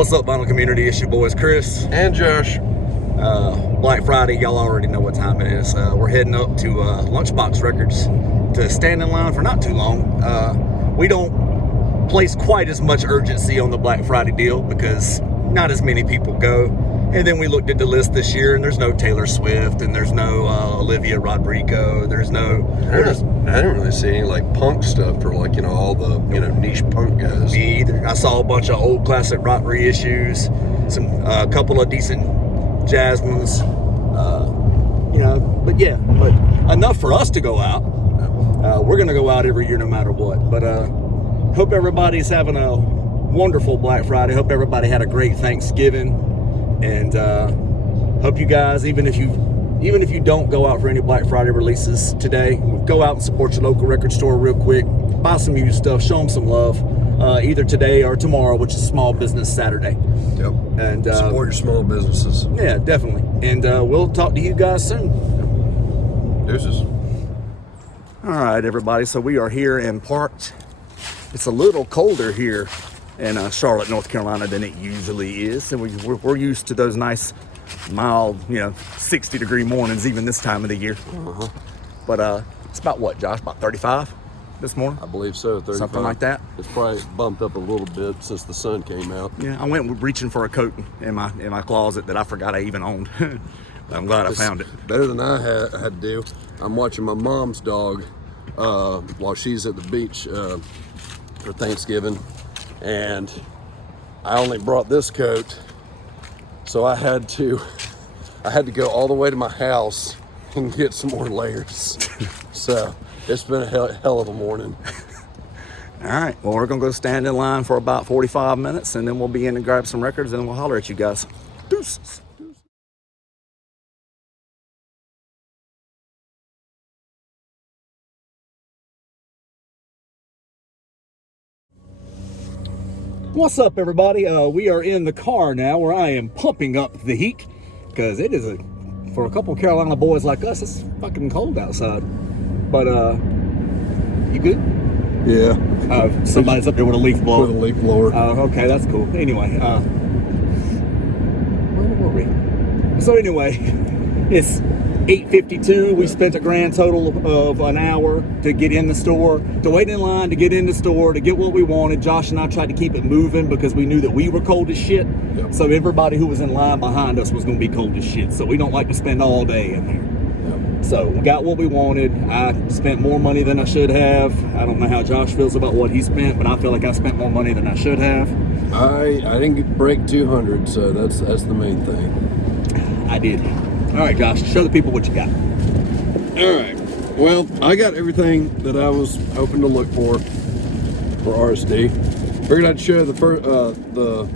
What's up, vinyl community? It's your boys Chris and Josh. Black Friday, y'all already know what time it is. We're heading up to Lunchbox Records to stand in line for not too long. We don't place quite as much urgency on the Black Friday deal because not as many people go. And then we looked at the list this year, and there's no Taylor Swift, and there's no Olivia Rodrigo. There's no. I didn't really see any like punk stuff for like all the niche punk guys. Me either. I saw a bunch of old classic rock reissues, a couple of decent jazz ones, but enough for us to go out. We're gonna go out every year no matter what. But hope everybody's having a wonderful Black Friday. Hope everybody had a great Thanksgiving. And hope you guys, even if you don't go out for any Black Friday releases today, go out and support your local record store real quick. Buy some used stuff. Show them some love, either today or tomorrow, which is Small Business Saturday. Yep. And support your small businesses. Yeah, definitely. And we'll talk to you guys soon. Deuces. All right, everybody. So we are here and parked. It's a little colder here in Charlotte, North Carolina than it usually is. And we're used to those nice, mild, 60-degree mornings even this time of the year. Uh-huh. But it's about what, Josh? About 35 this morning? I believe so, 35. Something like that. It's probably bumped up a little bit since the sun came out. Yeah, I went reaching for a coat in my closet that I forgot I even owned. I'm glad I found it. Better than I had to do. I'm watching my mom's dog while she's at the beach for Thanksgiving. And I only brought this coat, so I had to go all the way to my house and get some more layers. So it's been a hell of a morning. All right, well, we're gonna go stand in line for about 45 minutes, and then we'll be in and grab some records, and we'll holler at you guys. Deuces. What's up, everybody? We are in the car now where I am pumping up the heat because it is for a couple of Carolina boys like us, it's fucking cold outside. But you good? Yeah. Somebody's up there with a leaf blower. With a leaf blower. Okay, that's cool. Anyway, where were we? So anyway, it's 8:52. We spent a grand total of an hour to get in the store, to wait in line to get in the store, to get what we wanted. Josh and I tried to keep it moving because we knew that we were cold as shit. Yep. So everybody who was in line behind us was going to be cold as shit. So we don't like to spend all day in there. Yep. So we got what we wanted. I spent more money than I should have. I don't know how Josh feels about what he spent, but I feel like I spent more money than I should have. I didn't break 200, so that's the main thing. I did. All right, Josh, show the people what you got. All right. Well, I got everything that I was hoping to look for RSD. Figured I'd show the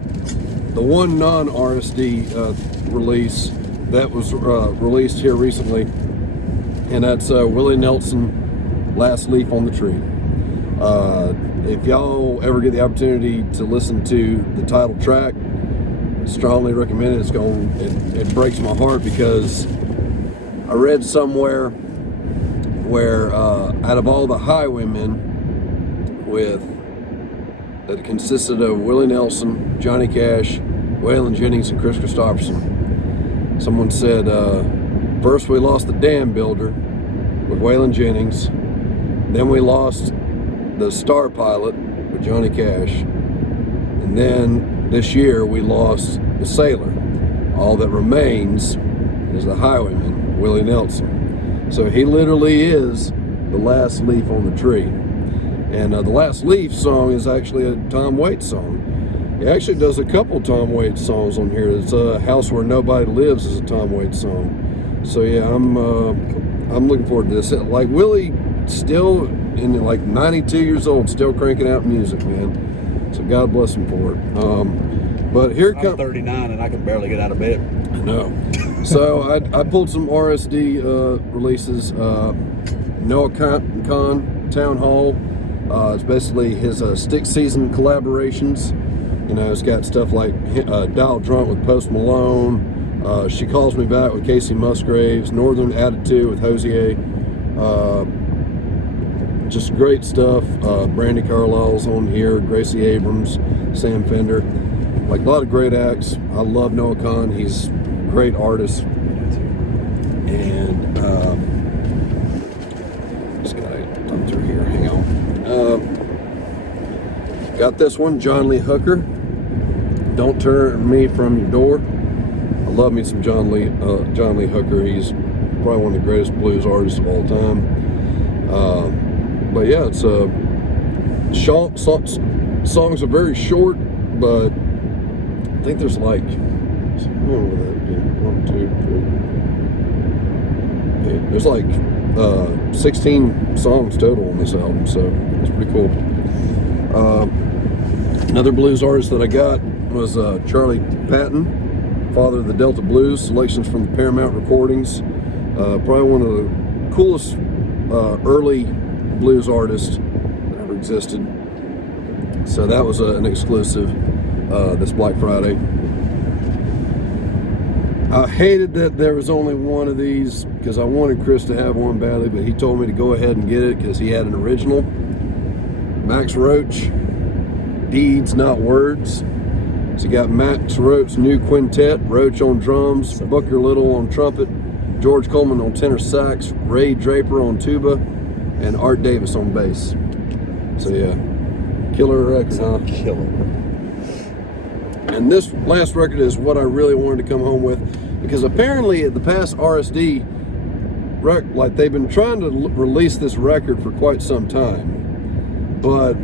one non-RSD release that was released here recently, and that's Willie Nelson, "Last Leaf on the Tree." If y'all ever get the opportunity to listen to the title track, strongly recommend it. It breaks my heart because I read somewhere where out of all the Highwaymen that consisted of Willie Nelson, Johnny Cash, Waylon Jennings, and Chris Christopherson, someone said first we lost the Dam Builder with Waylon Jennings, then we lost the Star Pilot with Johnny Cash, and then this year we lost the Sailor. All that remains is the Highwayman, Willie Nelson. So he literally is the last leaf on the tree. And the Last Leaf song is actually a Tom Waits song. He actually does a couple Tom Waits songs on here. It's House Where Nobody Lives is a Tom Waits song. So yeah, I'm looking forward to this. Like Willie, still in like 92 years old, still cranking out music, man. So God bless him for it. But here comes. I'm 39 and I can barely get out of bed. I know. So I pulled some RSD releases. Noah Khan Town Hall. It's basically his Stick Season collaborations. You know, it's got stuff like Dial Drunk with Post Malone, She Calls Me Back with Casey Musgraves, Northern Attitude with Hosier. Just great stuff. Brandy Carlisle's on here, Gracie Abrams, Sam Fender. like a lot of great acts. I love Noah Kahan. He's a great artist. And just gotta come through here. Hang on. Got this one, John Lee Hooker. Don't Turn Me From Your Door. I love me some John Lee Hooker. He's probably one of the greatest blues artists of all time. But yeah, it's songs are very short, but I think there's like 16 songs total on this album, so it's pretty cool. Another blues artist that I got was Charlie Patton, father of the Delta Blues, selections from the Paramount recordings. Probably one of the coolest early blues artists that ever existed. So that was an exclusive this Black Friday. I hated that there was only one of these because I wanted Chris to have one badly, but he told me to go ahead and get it because he had an original. Max Roach, Deeds Not Words. So you got Max Roach's new quintet, Roach on drums, Booker Little on trumpet, George Coleman on tenor sax, Ray Draper on tuba, and Art Davis on bass. So yeah, killer record, huh? Killer. And this last record is what I really wanted to come home with, because apparently the past RSD, like they've been trying to release this record for quite some time, but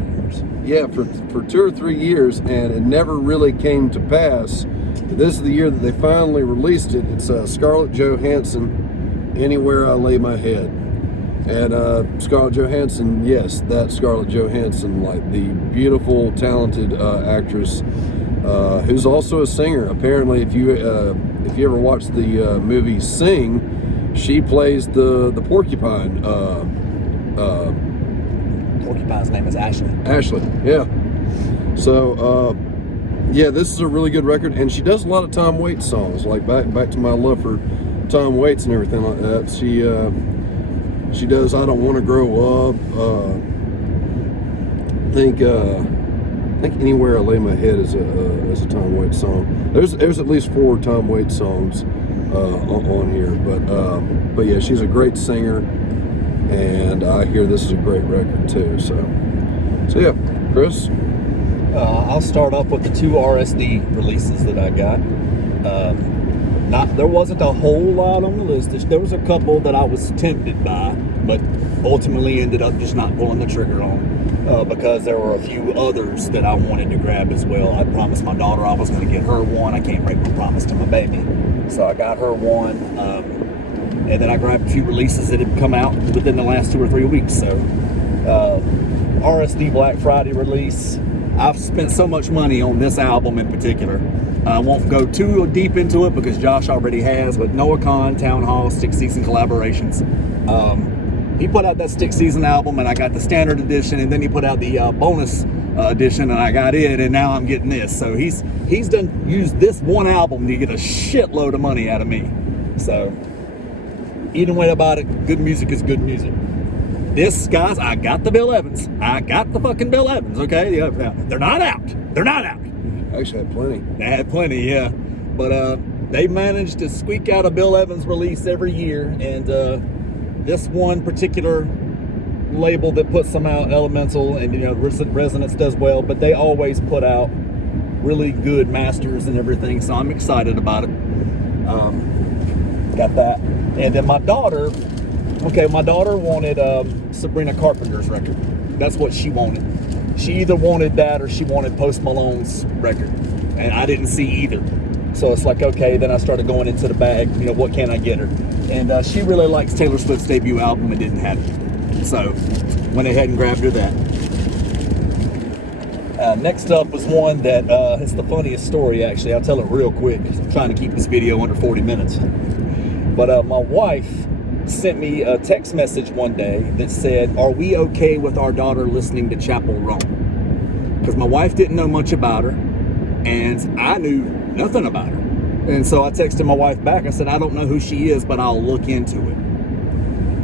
yeah, for 2 or 3 years, and it never really came to pass. This is the year that they finally released it. It's Scarlett Johansson, Anywhere I Lay My Head. And Scarlett Johansson, yes, that Scarlett Johansson, like the beautiful, talented actress, who's also a singer. Apparently, if you ever watched the movie Sing, she plays the porcupine. Porcupine's name is Ashley. Ashley, yeah. So, yeah, this is a really good record, and she does a lot of Tom Waits songs. Like back to my love for Tom Waits and everything like that. She does I Don't Want to Grow Up. I think Anywhere I Lay My Head is a Tom Waits song. There's at least 4 Tom Waits songs on here, but yeah, she's a great singer, and I hear this is a great record too. So yeah, Chris. I'll start off with the 2 RSD releases that I got. There wasn't a whole lot on the list. There was a couple that I was tempted by, but ultimately ended up just not pulling the trigger on because there were a few others that I wanted to grab as well. I promised my daughter I was going to get her one. I can't break my promise to my baby, so I got her one. And then I grabbed a few releases that had come out within the last 2 or 3 weeks. So RSD Black Friday release. I've spent so much money on this album in particular. I won't go too deep into it because Josh already has, but Noah Kahan, Town Hall, Stick Season collaborations. He put out that Stick Season album, and I got the standard edition, and then he put out the bonus edition, and I got it, and now I'm getting this. So he's used this one album to get a shitload of money out of me. So either way about it, good music is good music. This, guys, I got the Bill Evans. I got the fucking Bill Evans, okay? Yeah, they're not out. They're not out. Actually had plenty. They had plenty, yeah. But they managed to squeak out a Bill Evans release every year. And this one particular label that puts them out, Elemental, and Resonance does well, but they always put out really good masters and everything. So I'm excited about it. Got that. And then my daughter wanted Sabrina Carpenter's record. That's what she wanted. She either wanted that or she wanted Post Malone's record. And I didn't see either. So it's like, okay, then I started going into the bag, what can I get her? And she really likes Taylor Swift's debut album and didn't have it. So went ahead and grabbed her that. Next up was one that, it's the funniest story actually. I'll tell it real quick. I'm trying to keep this video under 40 minutes. But my wife sent me a text message one day that said, are we okay with our daughter listening to Chapel Roan? Because my wife didn't know much about her, and I knew nothing about her. And so I texted my wife back. I said, I don't know who she is, but I'll look into it.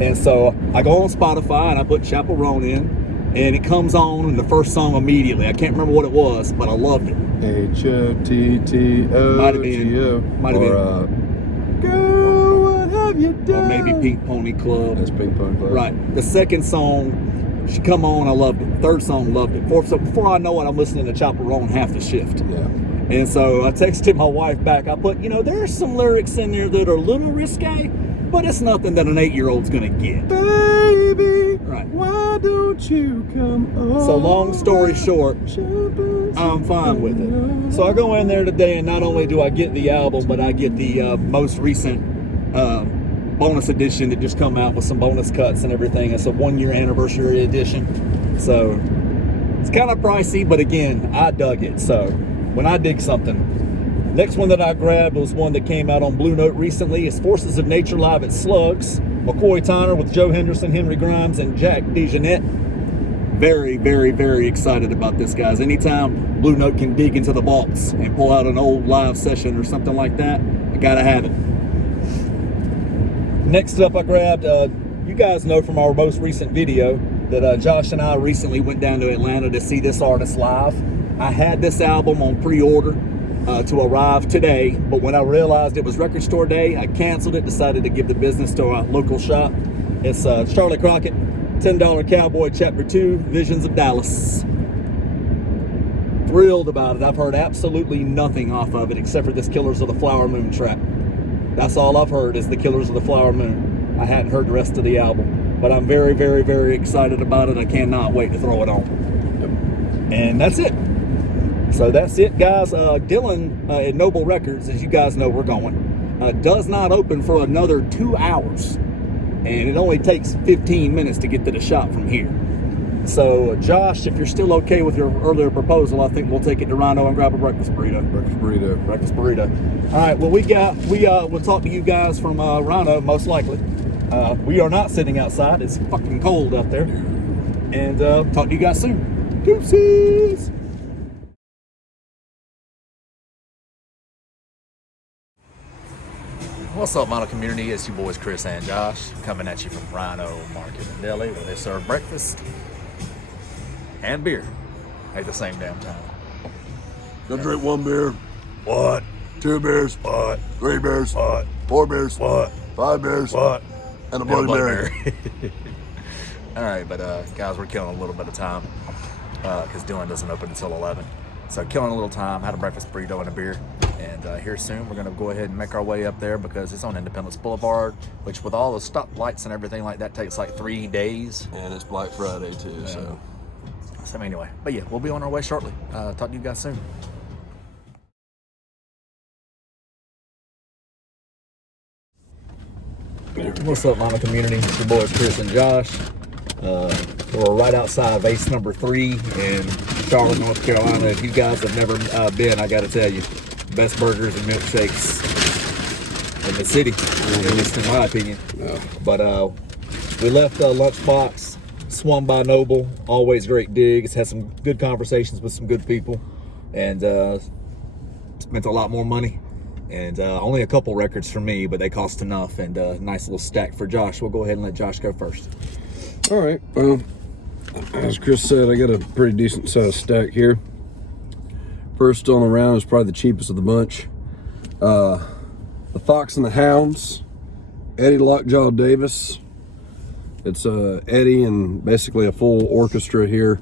And so I go on Spotify and I put Chapel Roan in, and it comes on in the first song immediately. I can't remember what it was, but I loved it. H-O-T-T-O-G-O. Might have been. Girl, what have you done? Or maybe Pink Pony Club. That's Pink Pony Club. Right. The second song, she come on, I loved it. Third song, loved it. Fourth, so before I know it, I'm listening to Chopper Roll half the shift. Yeah. And so I texted my wife back. I put, there's some lyrics in there that are a little risque, but it's nothing that an 8-year-old's gonna get. Baby, right. Why don't you come over? So long story short, I'm fine with it. So I go in there today, and not only do I get the album, but I get the most recent bonus edition that just come out with some bonus cuts and everything. It's a 1-year anniversary edition. So it's kind of pricey, but again, I dug it. So when I dig something. Next one that I grabbed was one that came out on Blue Note recently. It's Forces of Nature live at Slugs. McCoy Tyner with Joe Henderson, Henry Grimes, and Jack DeJohnette. Very, very, very excited about this, guys. Anytime Blue Note can dig into the vaults and pull out an old live session or something like that, I gotta have it. Next up, I grabbed, you guys know from our most recent video that Josh and I recently went down to Atlanta to see this artist live. I had this album on pre-order to arrive today, but when I realized it was record store day, I canceled it, decided to give the business to our local shop. It's Charlie Crockett, $10 Cowboy Chapter 2, Visions of Dallas. Thrilled about it. I've heard absolutely nothing off of it except for this Killers of the Flower Moon track. That's all I've heard is the Killers of the Flower Moon. I hadn't heard the rest of the album, but I'm very, very, very excited about it. I cannot wait to throw it on. And that's it. So that's it, guys. Dylan at Noble Records, as you guys know we're going, does not open for another 2 hours. And it only takes 15 minutes to get to the shop from here. So, Josh, if you're still okay with your earlier proposal, I think we'll take it to Rhino and grab a breakfast burrito. Breakfast burrito. All right, well, we'll talk to you guys from Rhino, most likely. We are not sitting outside. It's fucking cold out there. And talk to you guys soon. Deuces! What's up, model community? It's your boys Chris and Josh coming at you from Rhino Market and Deli, where they serve breakfast and beer at the same damn time. Gonna drink 1 beer. What? 2 beers. What? 3 beers. What? 4 beers. What? 5 beers. What? And a Bloody Mary. All right, but guys, we're killing a little bit of time because Dylan doesn't open until 11. So killing a little time, had a breakfast burrito and a beer. And here soon, we're going to go ahead and make our way up there because it's on Independence Boulevard, which with all the stoplights and everything like that takes like 3 days. And it's Black Friday too, so anyway, but yeah, we'll be on our way shortly. Talk to you guys soon. What's up, mama community? It's your boys Chris and Josh. We're right outside of Ace number 3 in Charlotte, North Carolina. If you guys have never been, I got to tell you, best burgers and milkshakes in the city, at least in my opinion. Yeah. But we left Lunchbox, swung by Noble, always great digs, had some good conversations with some good people, and spent a lot more money. And only a couple records for me, but they cost enough, and a nice little stack for Josh. We'll go ahead and let Josh go first. All right, well, as Chris said, I got a pretty decent sized stack here. First on the round is probably the cheapest of the bunch. The Fox and the Hounds, Eddie Lockjaw Davis. It's Eddie and basically a full orchestra here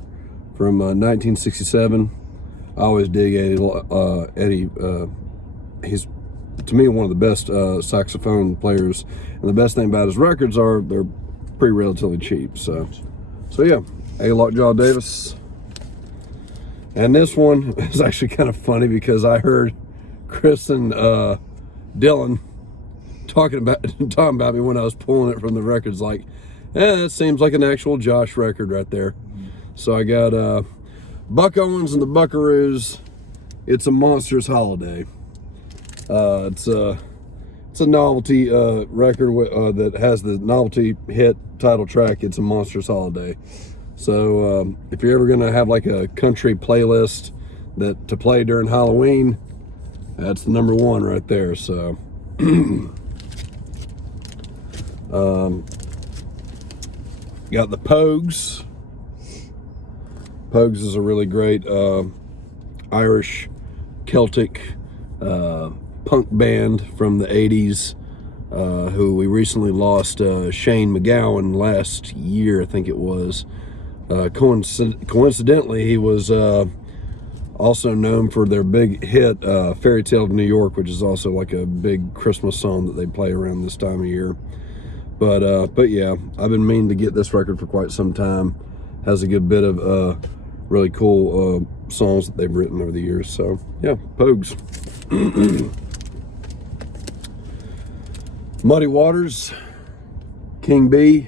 from 1967. I always dig Eddie. He's, to me, one of the best saxophone players. And the best thing about his records are they're pretty relatively cheap. So yeah, Eddie Lockjaw Davis. And this one is actually kind of funny because I heard Chris and Dylan talking about me when I was pulling it from the records, like, that seems like an actual Josh record right there. So I got Buck Owens and the Buckaroos, It's a Monster's Holiday. It's a novelty record that has the novelty hit title track, It's a Monster's Holiday. So if you're ever gonna have like a country playlist that to play during Halloween, that's the number 1 right there. So got the Pogues, Pogues is a really great Irish Celtic punk band from the 80s, who we recently lost Shane McGowan last year, I think it was. Coincidentally, he was also known for their big hit, Fairy Tale of New York, which is also like a big Christmas song that they play around this time of year. But yeah, I've been meaning to get this record for quite some time. Has a good bit of really cool songs that they've written over the years. So yeah, Pogues. Muddy Waters, King B.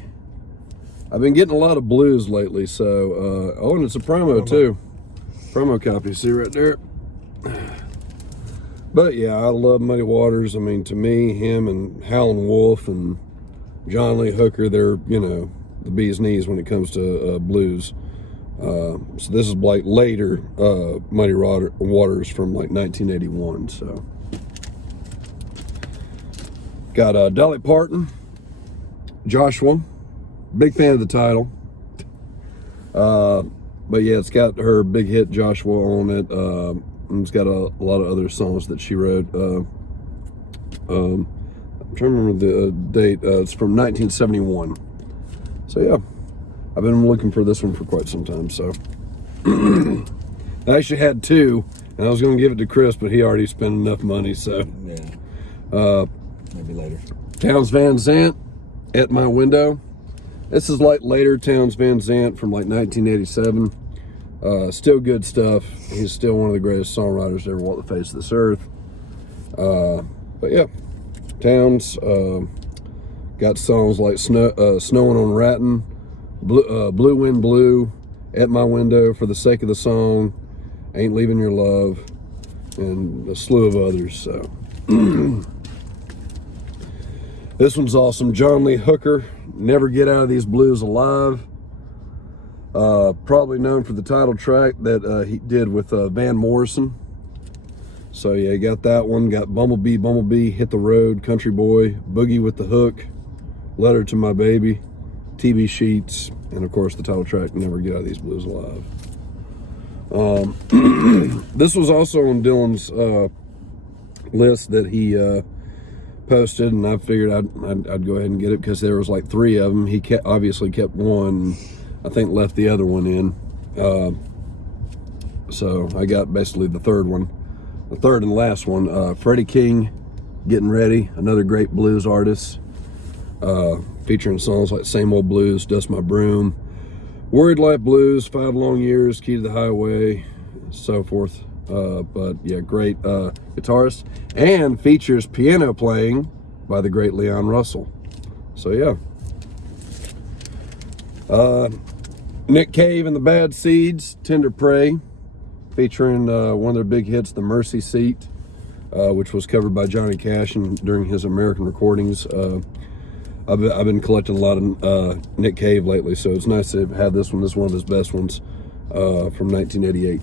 I've been getting a lot of blues lately, so oh, and it's a promo too. Promo copy, see right there. But yeah, I love Muddy Waters. I mean, to me, him and Howlin' Wolf and John Lee Hooker, they're, you know, the bee's knees when it comes to blues. So this is like later Muddy Waters from like 1981. So got Dolly Parton, Joshua. Big fan of the title. But yeah, it's got her big hit Joshua on it. And it's got a lot of other songs that she wrote. I'm trying to remember the date. It's from 1971. So yeah, I've been looking for this one for quite some time. So I actually had two, and I was going to give it to Chris, but he already spent enough money. So Yeah. Maybe later. Townes Van Zandt, At My Window. This is like later Townes Van Zandt from like 1987. Still good stuff. He's still one of the greatest songwriters to ever walk the face of this earth. But yeah, Townes got songs like Snowing on Rattin', Blue Wind Blue, At My Window, For the Sake of the Song, Ain't Leaving Your Love, and a slew of others. So this one's awesome. John Lee Hooker, Never Get Out of These Blues Alive. Probably known for the title track that he did with Van Morrison. So yeah, got that one. Got Bumblebee, Hit the Road, Country Boy, Boogie with the Hook, Letter to My Baby, TV Sheets, and of course the title track, Never Get Out of These Blues Alive. This was also on Dylan's list that he posted, and I figured I'd go ahead and get it because there was like three of them. He obviously kept one, I think left the other one in. So I got basically the third one, the third and last one. Freddie King, Getting Ready, another great blues artist, featuring songs like Same Old Blues, Dust My Broom, Worried Life Blues, 5 Long Years, Key to the Highway, so forth. But yeah, great guitarist, and features piano playing by the great Leon Russell. So yeah. Nick Cave and the Bad Seeds, Tender Prey, featuring one of their big hits, The Mercy Seat, which was covered by Johnny Cash during his American recordings. I've been collecting a lot of Nick Cave lately, so it's nice to have this one. This is one of his best ones from 1988.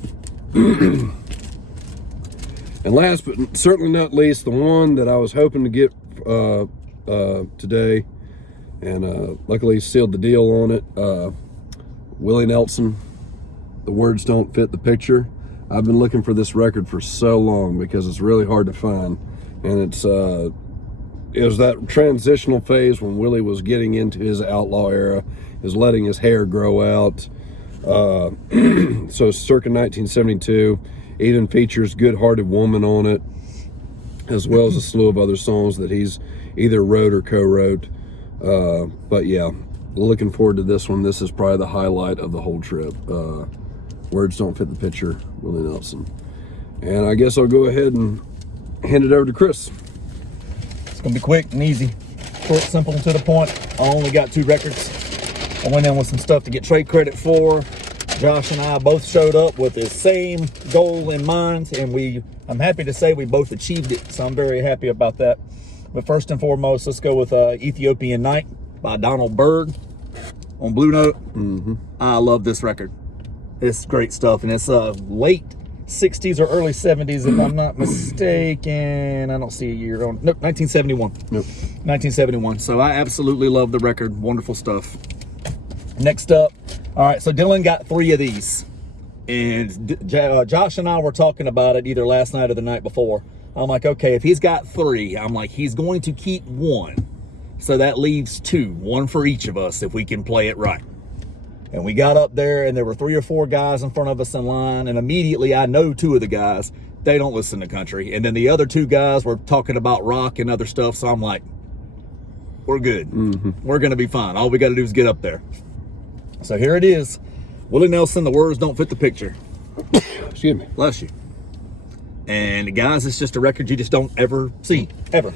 And last but certainly not least, the one that I was hoping to get today, and luckily sealed the deal on it, Willie Nelson, The Words Don't Fit the Picture. I've been looking for this record for so long because it's really hard to find, and it was that transitional phase when Willie was getting into his outlaw era, is letting his hair grow out. So circa 1972, even features Good Hearted Woman on it, as well as a slew of other songs that he's either wrote or co-wrote. But yeah, looking forward to this one. This is probably the highlight of the whole trip. Words Don't Fit the Picture, Willie Nelson. And I guess I'll go ahead and hand it over to Chris. It's gonna be quick and easy, short, simple, and to the point. I only got 2 records. I went in with some stuff to get trade credit for. Josh and I both showed up with the same goal in mind, and I'm happy to say we both achieved it, so I'm very happy about that. But first and foremost, let's go with Ethiopian Night by Donald Byrd on Blue Note. I love this record. It's great stuff, and it's late 60s or early 70s, if I'm not mistaken. I don't see a year on. Nope, 1971. Nope. 1971. So I absolutely love the record. Wonderful stuff. Next up, all right, so Dylan got 3 of these. And Josh and I were talking about it either last night or the night before. I'm like, okay, if he's got 3, I'm like, he's going to keep 1. So that leaves 2, 1 for each of us if we can play it right. And we got up there and there were 3 or 4 guys in front of us in line. And immediately I know 2 of the guys, they don't listen to country. And then the other 2 guys were talking about rock and other stuff. So I'm like, we're good. We're going to be fine. All we got to do is get up there. So here it is. Willie Nelson, the words don't fit the picture. Excuse me. Bless you. And guys, it's just a record you just don't ever see, ever.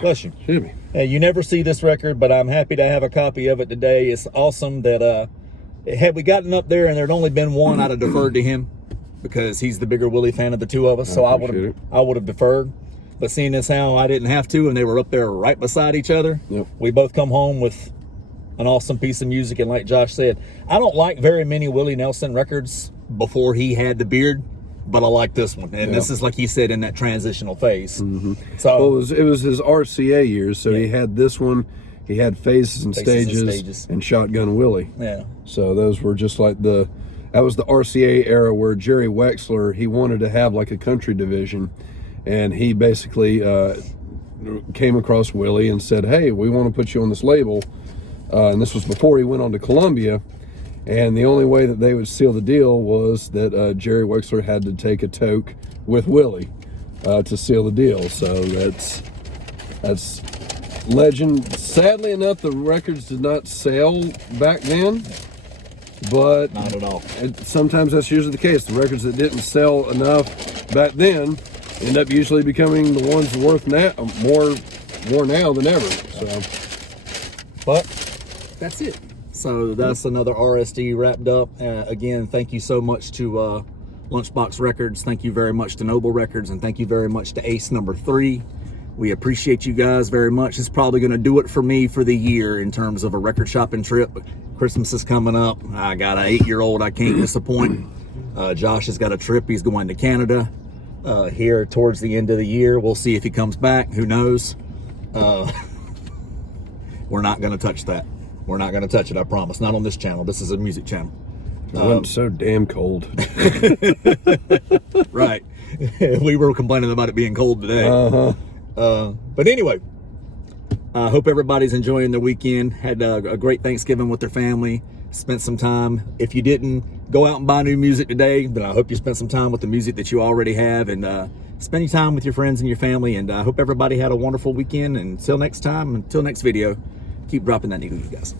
Bless you. Excuse me. You never see this record, but I'm happy to have a copy of it today. It's awesome that had we gotten up there and there'd only been 1, I'd have deferred to him because he's the bigger Willie fan of the 2 of us. So I would have deferred. But seeing as how I didn't have to and they were up there right beside each other, we both come home with an awesome piece of music. And like Josh said, I don't like very many Willie Nelson records before he had the beard, but I like this one. And this is, like he said, in that transitional phase. So well, it was his RCA years, so he had this one. He had Phases and Stages and Shotgun Willie. Yeah. So those were just like that was the RCA era where Jerry Wexler, he wanted to have like a country division. And he basically came across Willie and said, hey, we want to put you on this label. And this was before he went on to Columbia. And the only way that they would seal the deal was that Jerry Wexler had to take a toke with Willie to seal the deal. So that's legend. Sadly enough, the records did not sell back then. But not at all. Sometimes that's usually the case. The records that didn't sell enough back then end up usually becoming the ones worth now, more now than ever. So, but that's it. So that's another RSD wrapped up. Again, thank you so much to Lunchbox Records. Thank you very much to Noble Records, and thank you very much to Ace number 3. We appreciate you guys very much. It's probably going to do it for me for the year in terms of a record shopping trip. Christmas is coming up. I got an 8-year-old I can't disappoint. Josh has got a trip. He's going to Canada here towards the end of the year. We'll see if he comes back. Who knows? We're not going to touch that. We're not going to touch it, I promise. Not on this channel. This is a music channel. It wasn't so damn cold. Right. We were complaining about it being cold today. But anyway, I hope everybody's enjoying their weekend. Had a great Thanksgiving with their family. Spent some time. If you didn't go out and buy new music today, then I hope you spent some time with the music that you already have, and spend your time with your friends and your family. And I hope everybody had a wonderful weekend. And until next time, until next video, keep dropping that needle, you guys.